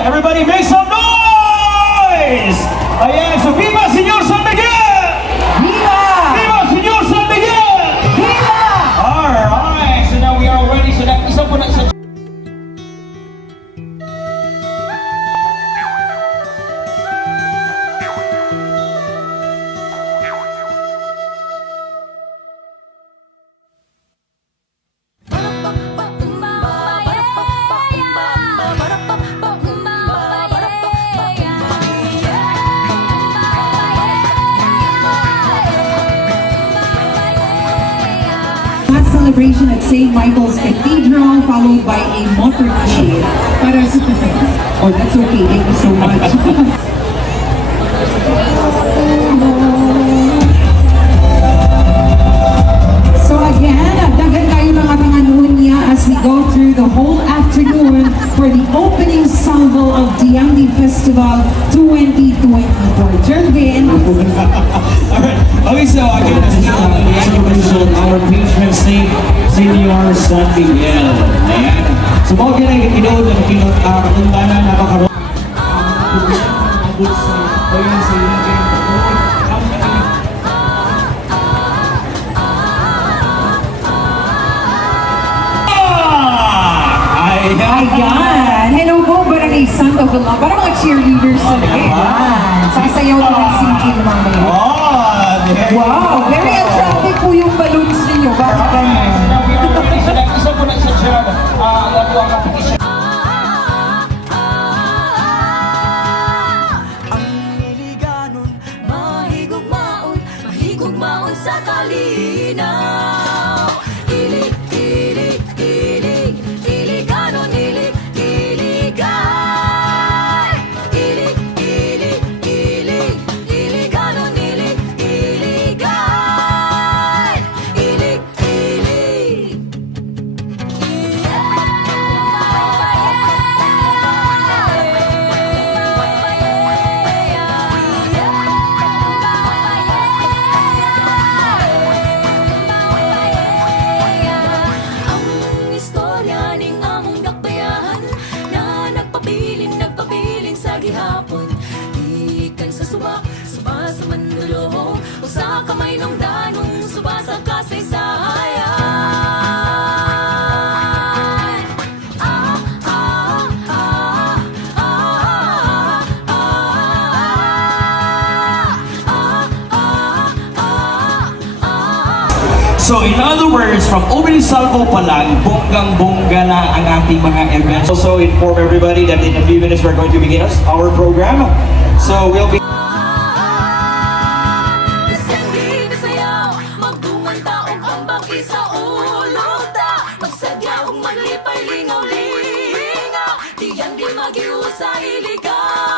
Everybody make some noise! Ayan, so viva Señor San Miguel! Viva! Viva Señor San Miguel! Viva! Alright, so now we are ready. So that isa po na isa. Celebration at St. Michael's Cathedral, followed by a motorcade. Para sa oh, that's okay. Thank you so much. So again, dagan kayo ng ating anunya as we go through the whole afternoon for the opening salvo of Diamdi Festival 2024. Jervin. Alright, okay, so again, as now, the introduction, our patron saint, Señor San Miguel. Ayan. So, mga kinaginood na katuntanan, napakaroon. Abot sa bayan sa ilang Ayan! Hello po, Barangay Santo Villa. Parang mga cheerleaders na ayan. Sasayaw na ng singkin mamaya. Wow! Very attractive po yung balloons ninyo. Bakit ganyan? Isa po na isa siya. Alam po ang competition. Ang iliganon, mahigugmaon sa kalinaw. Ilig, ilig, ilig, iliganon, ilig, iligay. Ilig, ilig, ilig, iliganon, ilig, iligay. Ilig, ilig. Ang istorya ning among dakbayan na nagpabilin sa gihapon. Ikan sa suba sa manlulong, usa ka may nung danong suba sa kasaysayan. So in other words, from opening salvo pa lang, bonggang-bongga na ang ating mga events. Also inform everybody that in a few minutes we're going to begin our program. So we'll be Sendi kasayaw, magdungan taong ang baki sa ulo ta. Magsadyaw, maglipay, lingaw-lingaw, diyan di mag-iusa iligaw.